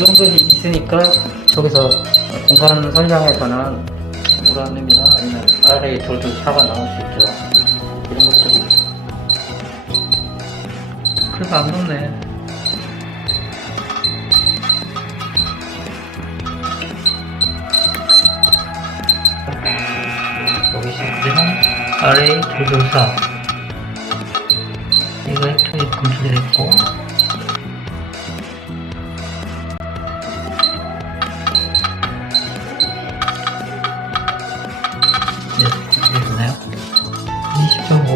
이런 것이 있으니까 저기서 공간 선량에서는 우라늄이나 아니면 아래에 돌돌 사가 나올 수 있죠. 이런 것들이. 그래서 안 좋네. 여기 시작되는 아래의 돌돌 사. 이거 핵통이 검출이 됐고, 네, 됐나요?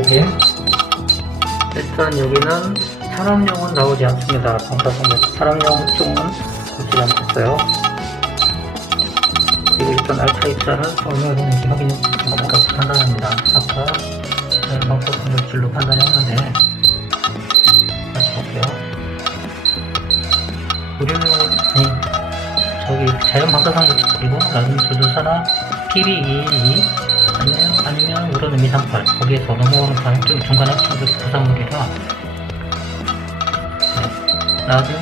20.5개. 일단 여기는 산업용은 나오지 않습니다. 방사선에서 산업용 쪽은 보지 않겠어요. 그리고 일단 알파 입자를 얼마나 되는지 확인해보니까 판단합니다. 아까 방사선 물질로 판단했는데 다시 볼게요. 아니 저기 자연 방사선 물질 그리고 라디움 조절사나 PB212 아니면 아니면 우라늄 238 거기에서 넘어오는 가능성 중간 합성도 부산물이라 네, 라디움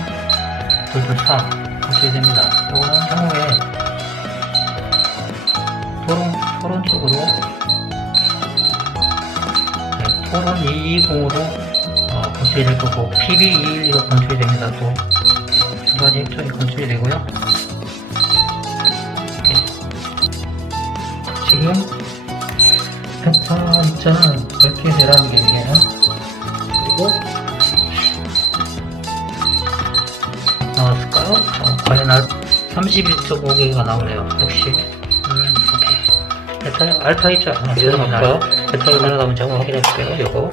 조절사 보셔야 됩니다. 이거는 향후에 토론 토론 쪽으로 네, 토론 220으로 어, 건출이 될 거고 PB212가 건출이 됩니다. 또 두 가지 핵종이 건출이 되고요. 이렇게. 지금 펜타 입자는 10개 되라는 게 이게는 그리고 나왔을까요? 어, 과연 알 31.5개가 나오네요. 역시 음, 오케이. 베타 알파 입자 아, 죄송합니다. 베타 입자가 나오는지 한번 확인해 볼게요. 요거